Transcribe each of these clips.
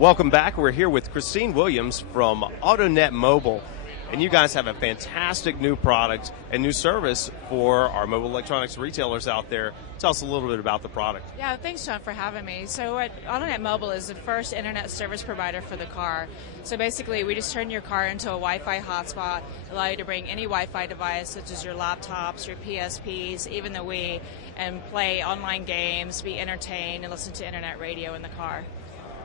Welcome back. We're here with Christine Williams from Autonet Mobile, and you guys have a fantastic new product and new service for our mobile electronics retailers out there. Tell us a little bit about the product. Yeah, thanks, John, for having me. So Autonet Mobile is the first internet service provider for the car. So basically, we just turn your car into a Wi-Fi hotspot, allow you to bring any Wi-Fi device, such as your laptops, your PSPs, even the Wii, and play online games, be entertained, and listen to internet radio in the car.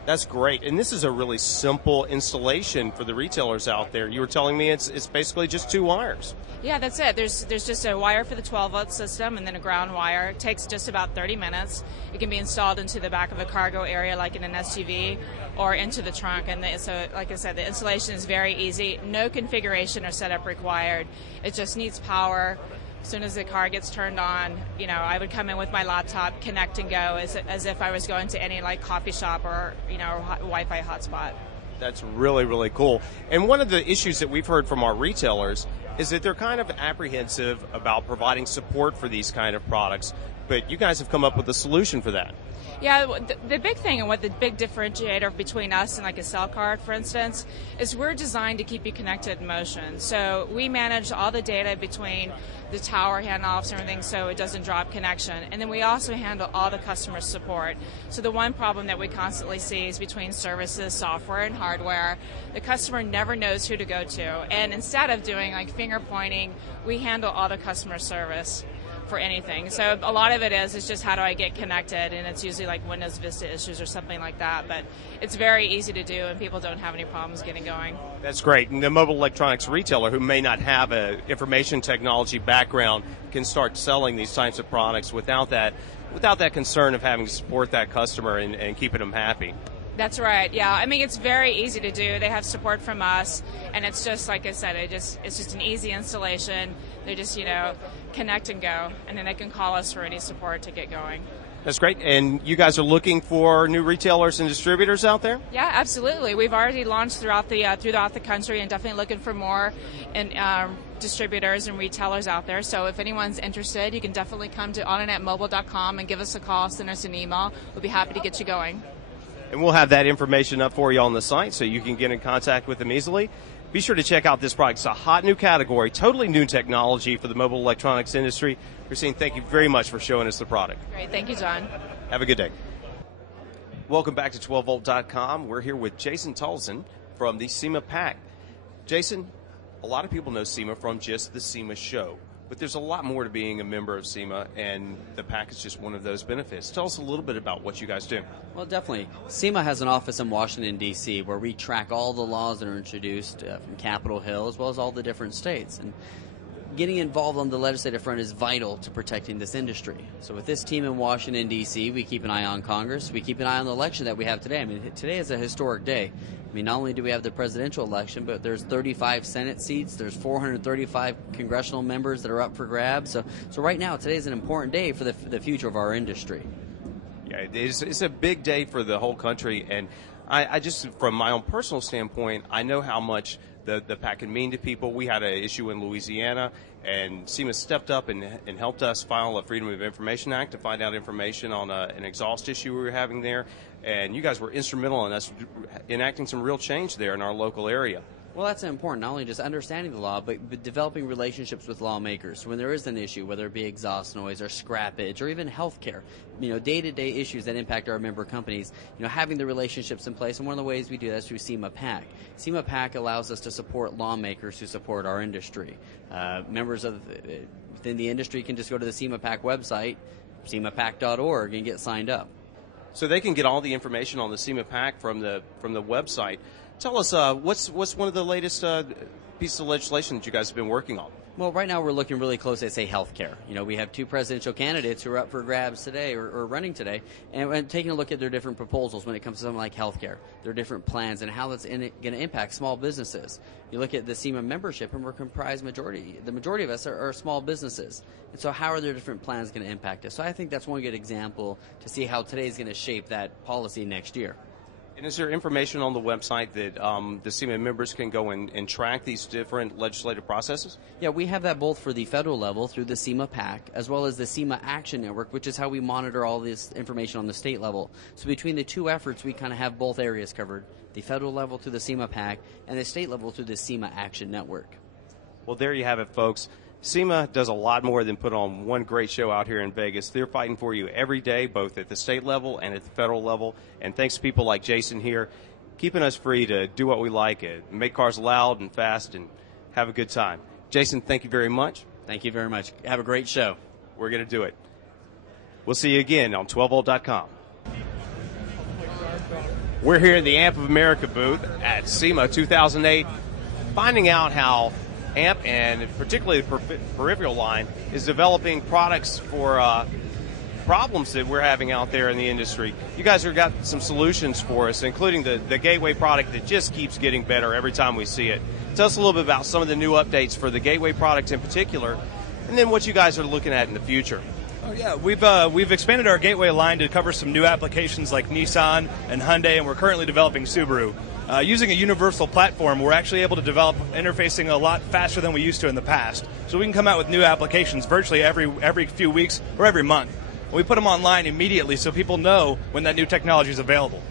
That's great. And this is a really simple installation for the retailers out there. You were telling me it's basically just two wires. Yeah, that's it. There's just a wire for the 12-volt system and then a ground wire. It takes just about 30 minutes. It can be installed into the back of a cargo area like in an SUV or into the trunk. And so, like I said, the installation is very easy. No configuration or setup required. It just needs power. As soon as the car gets turned on, I would come in with my laptop, connect and go as if I was going to any like coffee shop or, Wi-Fi hotspot. That's really, really cool. And one of the issues that we've heard from our retailers is that they're kind of apprehensive about providing support for these kind of products, but you guys have come up with a solution for that. Yeah, the big thing and what the big differentiator between us and like a cell card, for instance, is we're designed to keep you connected in motion. So we manage all the data between the tower handoffs and everything so it doesn't drop connection. And then we also handle all the customer support. So the one problem that we constantly see is between services, software, and hardware. The customer never knows who to go to. And instead of doing like finger pointing, we handle all the customer service for anything. So a lot of it is just how do I get connected, and it's usually like Windows Vista issues or something like that, but it's very easy to do and people don't have any problems getting going. That's great. And the mobile electronics retailer who may not have an information technology background can start selling these types of products without that concern of having to support that customer and keeping them happy. That's right. Yeah, I mean, it's very easy to do. They have support from us, and it's just like I said, it's just an easy installation. They just connect and go, and then they can call us for any support to get going. That's great. And you guys are looking for new retailers and distributors out there? Yeah, absolutely. We've already launched throughout the country, and definitely looking for more distributors and retailers out there. So if anyone's interested, you can definitely come to AutonetMobile.com and give us a call, send us an email. We'll be happy to get you going. And we'll have that information up for you on the site so you can get in contact with them easily. Be sure to check out this product. It's a hot new category, totally new technology for the mobile electronics industry. Christine, thank you very much for showing us the product. Great. Thank you, John. Have a good day. Welcome back to 12volt.com. We're here with Jason Tolleson from the SEMA PAC. Jason, a lot of people know SEMA from just the SEMA show. But there's a lot more to being a member of SEMA, and the PAC is just one of those benefits. Tell us a little bit about what you guys do. Well, definitely. SEMA has an office in Washington, D.C., where we track all the laws that are introduced from Capitol Hill, as well as all the different states. And getting involved on the legislative front is vital to protecting this industry. So with this team in Washington, D.C., we keep an eye on Congress. We keep an eye on the election that we have today. I mean, today is a historic day. I mean, not only do we have the presidential election, but there's 35 Senate seats. There's 435 congressional members that are up for grabs. So right now, today is an important day for the future of our industry. Yeah, it's a big day for the whole country. And I just, from my own personal standpoint, I know how much the PAC can mean to people. We had an issue in Louisiana, and SEMA stepped up and helped us file a Freedom of Information Act to find out information on an exhaust issue we were having there. And you guys were instrumental in us enacting some real change there in our local area. Well, that's important, not only just understanding the law, but developing relationships with lawmakers. When there is an issue, whether it be exhaust noise or scrappage or even health care, day-to-day issues that impact our member companies, having the relationships in place. And one of the ways we do that is through SEMA PAC. SEMA PAC allows us to support lawmakers who support our industry. Members within the industry can just go to the SEMA PAC website, semapac.org, and get signed up. So they can get all the information on the SEMA PAC from the website. Tell us, what's one of the latest pieces of legislation that you guys have been working on? Well, right now we're looking really closely at, say, health care. We have two presidential candidates who are up for grabs today or running today, and taking a look at their different proposals when it comes to something like health care, their different plans, and how that's going to impact small businesses. You look at the SEMA membership, and we're comprised the majority of us are small businesses. And so how are their different plans going to impact us? So I think that's one good example to see how today is going to shape that policy next year. And is there information on the website that the SEMA members can go and track these different legislative processes? Yeah, we have that both for the federal level through the SEMA PAC, as well as the SEMA Action Network, which is how we monitor all this information on the state level. So between the two efforts, we kind of have both areas covered, the federal level through the SEMA PAC and the state level through the SEMA Action Network. Well, there you have it, folks. SEMA does a lot more than put on one great show out here in Vegas. They're fighting for you every day, both at the state level and at the federal level. And thanks to people like Jason here, keeping us free to do what we like, make cars loud and fast and have a good time. Jason, thank you very much. Thank you very much. Have a great show. We're going to do it. We'll see you again on 12volt.com. We're here in the AAMP of America booth at SEMA 2008, finding out how AAMP, and particularly the Peripheral line, is developing products for problems that we're having out there in the industry. You guys have got some solutions for us, including the Gateway product that just keeps getting better every time we see it. Tell us a little bit about some of the new updates for the Gateway product in particular, and then what you guys are looking at in the future. Oh yeah, we've expanded our Gateway line to cover some new applications like Nissan and Hyundai, and we're currently developing Subaru. Using a universal platform, we're actually able to develop interfacing a lot faster than we used to in the past. So we can come out with new applications virtually every few weeks or every month. We put them online immediately so people know when that new technology is available.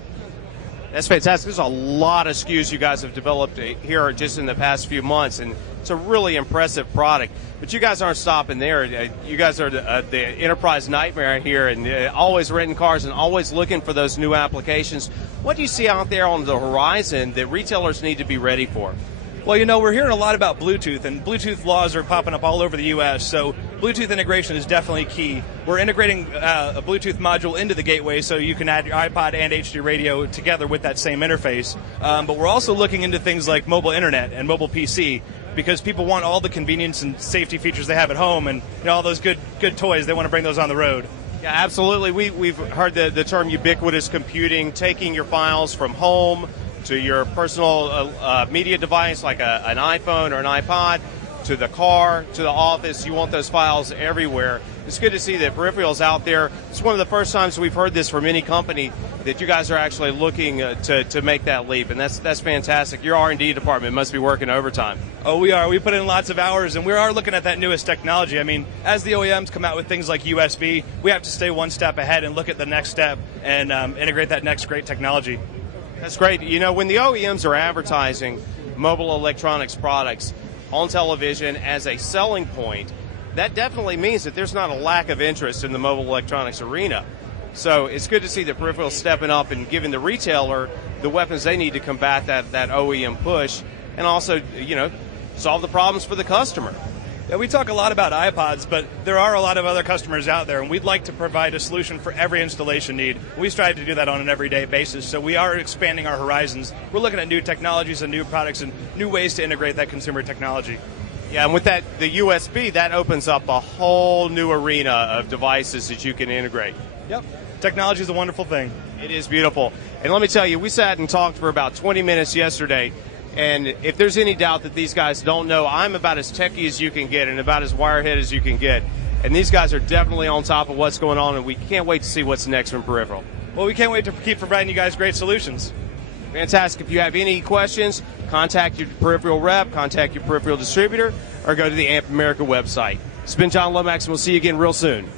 That's fantastic. There's a lot of SKUs you guys have developed here just in the past few months, and it's a really impressive product. But you guys aren't stopping there. You guys are the enterprise nightmare here, and always renting cars and always looking for those new applications. What do you see out there on the horizon that retailers need to be ready for? Well, you know, we're hearing a lot about Bluetooth, and Bluetooth laws are popping up all over the U.S., so Bluetooth integration is definitely key. We're integrating a Bluetooth module into the Gateway so you can add your iPod and HD radio together with that same interface. But we're also looking into things like mobile internet and mobile PC, because people want all the convenience and safety features they have at home, and all those good toys, they want to bring those on the road. Yeah, absolutely. We've heard the term ubiquitous computing, taking your files from home to your personal media device like an iPhone or an iPod, to the car, to the office. You want those files everywhere. It's good to see that Peripheral's out there. It's one of the first times we've heard this from any company, that you guys are actually looking to make that leap, and that's fantastic. Your R&D department must be working overtime. Oh, we are. We put in lots of hours, and we are looking at that newest technology. I mean, as the OEMs come out with things like USB, we have to stay one step ahead and look at the next step and integrate that next great technology. That's great. You know, when the OEMs are advertising mobile electronics products on television as a selling point, that definitely means that there's not a lack of interest in the mobile electronics arena. So it's good to see that Peripheral stepping up and giving the retailer the weapons they need to combat that OEM push, and also, solve the problems for the customer. Yeah, we talk a lot about iPods, but there are a lot of other customers out there, and we'd like to provide a solution for every installation need. We strive to do that on an everyday basis, so we are expanding our horizons. We're looking at new technologies and new products and new ways to integrate that consumer technology. Yeah, and with the USB, that opens up a whole new arena of devices that you can integrate. Yep. Technology is a wonderful thing. It is beautiful. And let me tell you, we sat and talked for about 20 minutes yesterday, and if there's any doubt that these guys don't know, I'm about as techie as you can get and about as wirehead as you can get. And these guys are definitely on top of what's going on, and we can't wait to see what's next from Peripheral. Well, we can't wait to keep providing you guys great solutions. Fantastic. If you have any questions, contact your Peripheral rep, contact your Peripheral distributor, or go to the AAMP America website. It's been John Lomax, and we'll see you again real soon.